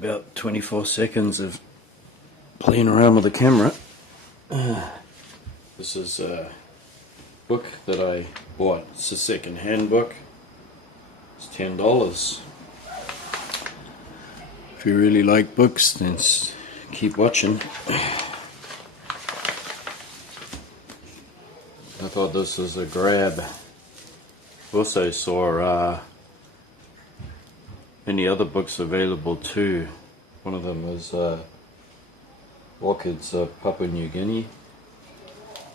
about 24 seconds of playing around with the camera. This is a book that I bought. It's a second-hand book. It's $10. If you really like books, then keep watching. I thought this was a grab. Also saw many other books available too. One of them was Orchids of Papua New Guinea.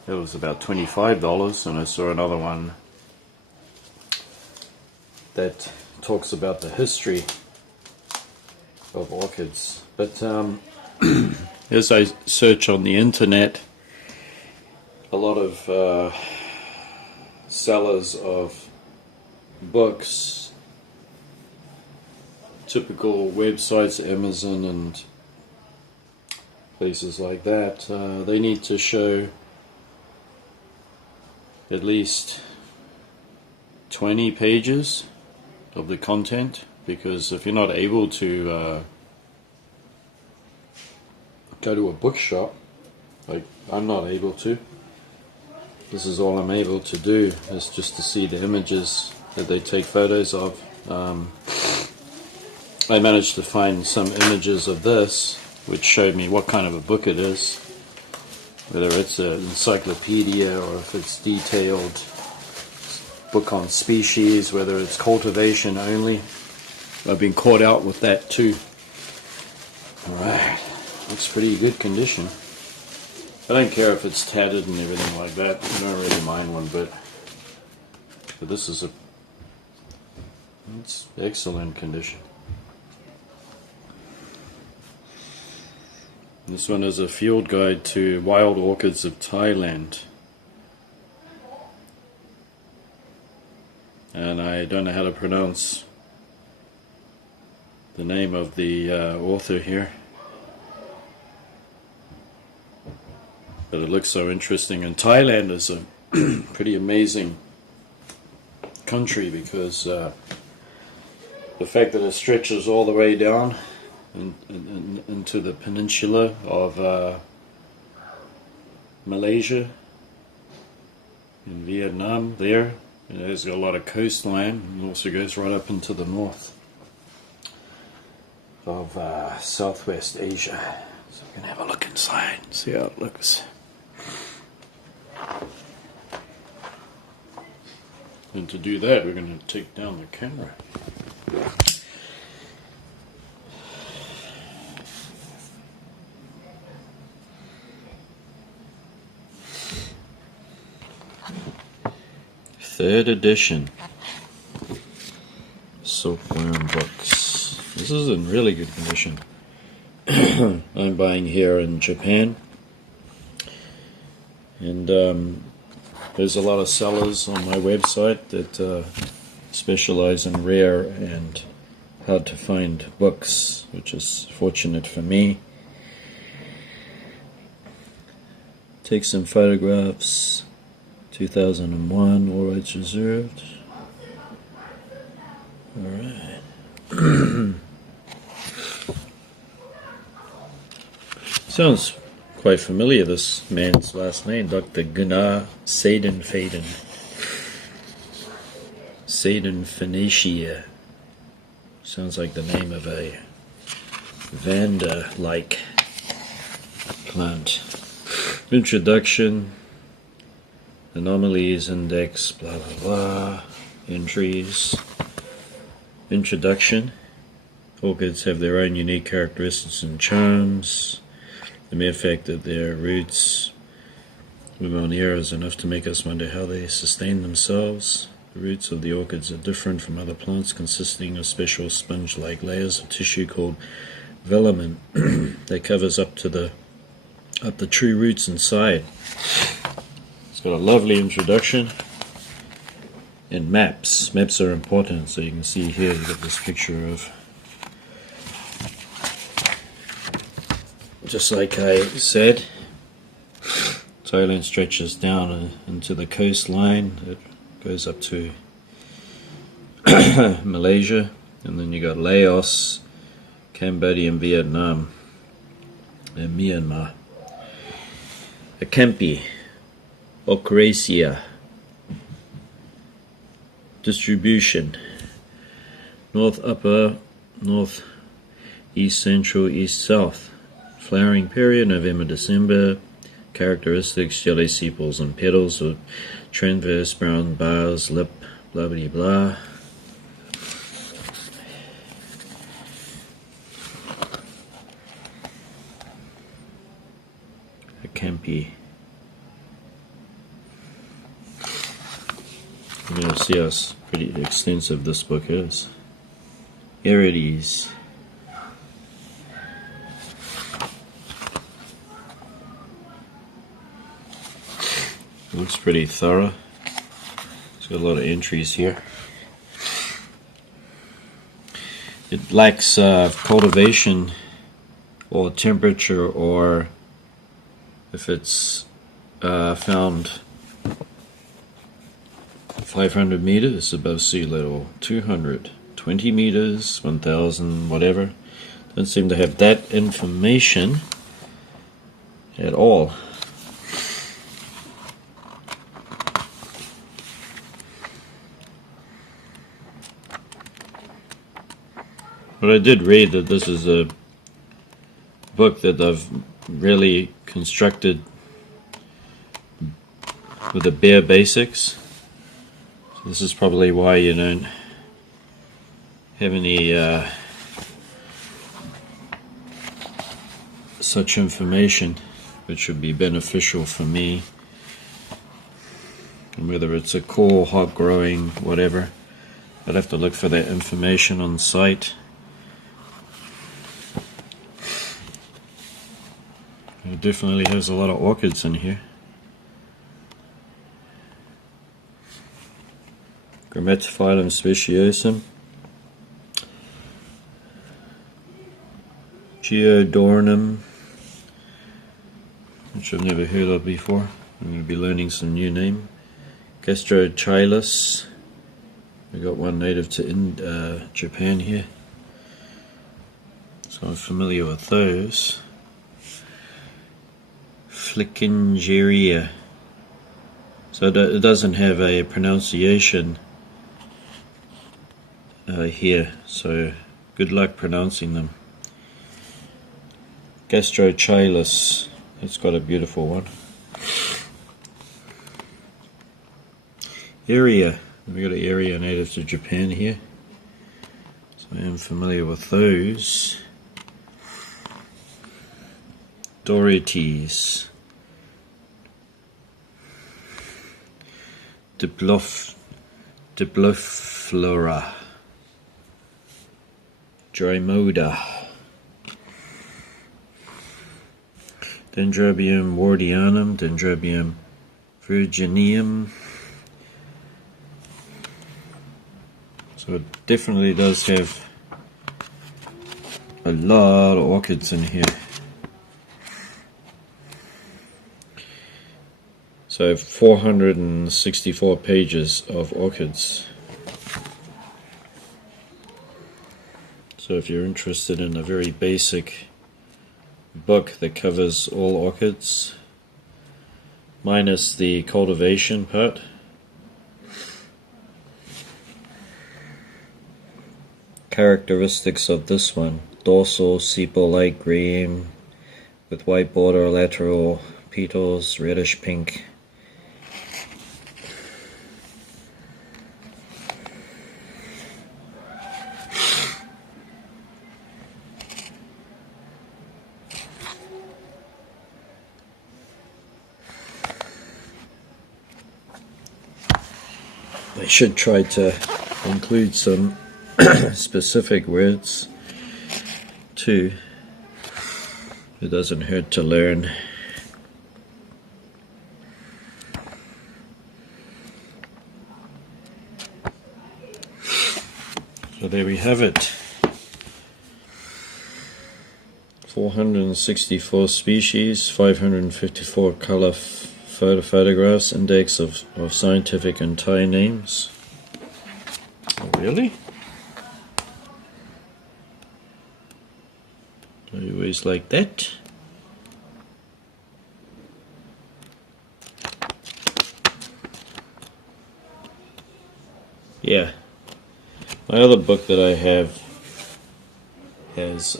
It was about $25, and I saw another one that talks about the history of orchids. But as I search on the internet, a lot of sellers of books, typical websites, Amazon and places like that, they need to show at least 20 pages of the content, because if you're not able to go to a bookshop, like I'm not able to, this is all I'm able to do, is just to see the images that they take photos of. I managed to find some images of this which showed me what kind of a book it is, whether it's an encyclopedia or if it's detailed book on species, whether it's cultivation only. I've been caught out with that too. Alright, looks pretty good condition. I don't care if it's tattered and everything like that. I don't really mind one bit. But this is it's excellent condition. This one is a field guide to wild orchids of Thailand. And I don't know how to pronounce the name of the author here. But it looks so interesting, and Thailand is a pretty amazing country because the fact that it stretches all the way down into the peninsula of Malaysia and Vietnam there, and it has got a lot of coastline, and also goes right up into the north of Southwest Asia. So we can have a look inside and see how it looks. And to do that, we're going to take down the camera. Third edition silkworm books. This is in really good condition. I'm buying here in Japan, and there's a lot of sellers on my website that specialize in rare and hard to find books, which is fortunate for me. Take some photographs. 2001, all rights reserved. Alright. Sounds quite familiar, this man's last name, Dr. Gunnar Seidenfaden. Seidenfenacia. Sounds like the name of a Vanda-like plant. Introduction. Anomalies index, blah blah blah. Entries. Introduction. Orchids have their own unique characteristics and charms. The mere fact that their roots move on air is enough to make us wonder how they sustain themselves. The roots of the orchids are different from other plants, consisting of special sponge-like layers of tissue called velamen that covers up the true roots inside. Got a lovely introduction and maps. Maps are important, so you can see here you've got this picture of, just like I said, Thailand stretches down into the coastline. It goes up to Malaysia, and then you got Laos, Cambodia and Vietnam and Myanmar. Acampi, Ocracia. Distribution: north upper, north east central, east south. Flowering period November-December. Characteristics: yellow sepals and petals with transverse brown bars, lip, blah blah blah. Acampi. You're going to see how pretty extensive this book is. Orchids. It looks pretty thorough. It's got a lot of entries here. It lacks cultivation or temperature, or if it's found 500 meters above sea level, 220 meters, 1000, whatever. Don't seem to have that information at all. But I did read that this is a book that I've really constructed with the bare basics. So this is probably why you don't have any such information, which would be beneficial for me. And whether it's a core, hot growing, whatever, I'd have to look for that information on the site. It definitely has a lot of orchids in here. Grammatophyllum speciosum, Geodornum, which I've never heard of before. I'm going to be learning some new name. Gastrochilus. We got one native to Japan here, so I'm familiar with those. Flickingeria. So it doesn't have a pronunciation here, so good luck pronouncing them. Gastrochilus. It's got a beautiful one. Area. We got an area native to Japan here, so I am familiar with those. Dorites. Diploflora. Drymoda. Dendrobium wardianum, Dendrobium virginium. So it definitely does have a lot of orchids in here. So 464 pages of orchids. So if you're interested in a very basic book that covers all orchids, minus the cultivation part, characteristics of this one: dorsal sepal light green with white border, lateral petals reddish pink. I should try to include some specific words too. It doesn't hurt to learn. So there we have it. 464 species, 554 color photographs, index of scientific and Thai names. Oh, really? So it weighs like that. Yeah. My other book that I have has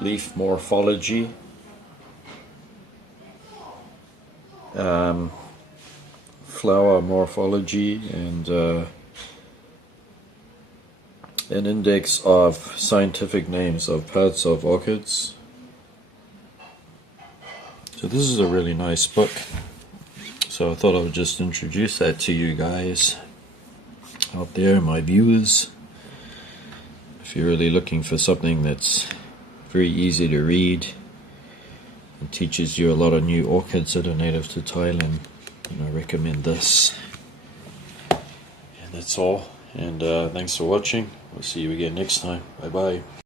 leaf morphology, flower morphology, and an index of scientific names of parts of orchids. So this is a really nice book. So I thought I would just introduce that to you guys out there, my viewers. If you're really looking for something that's very easy to read and teaches you a lot of new orchids that are native to Thailand, and I recommend this. And that's all. And thanks for watching. We'll see you again next time. Bye bye.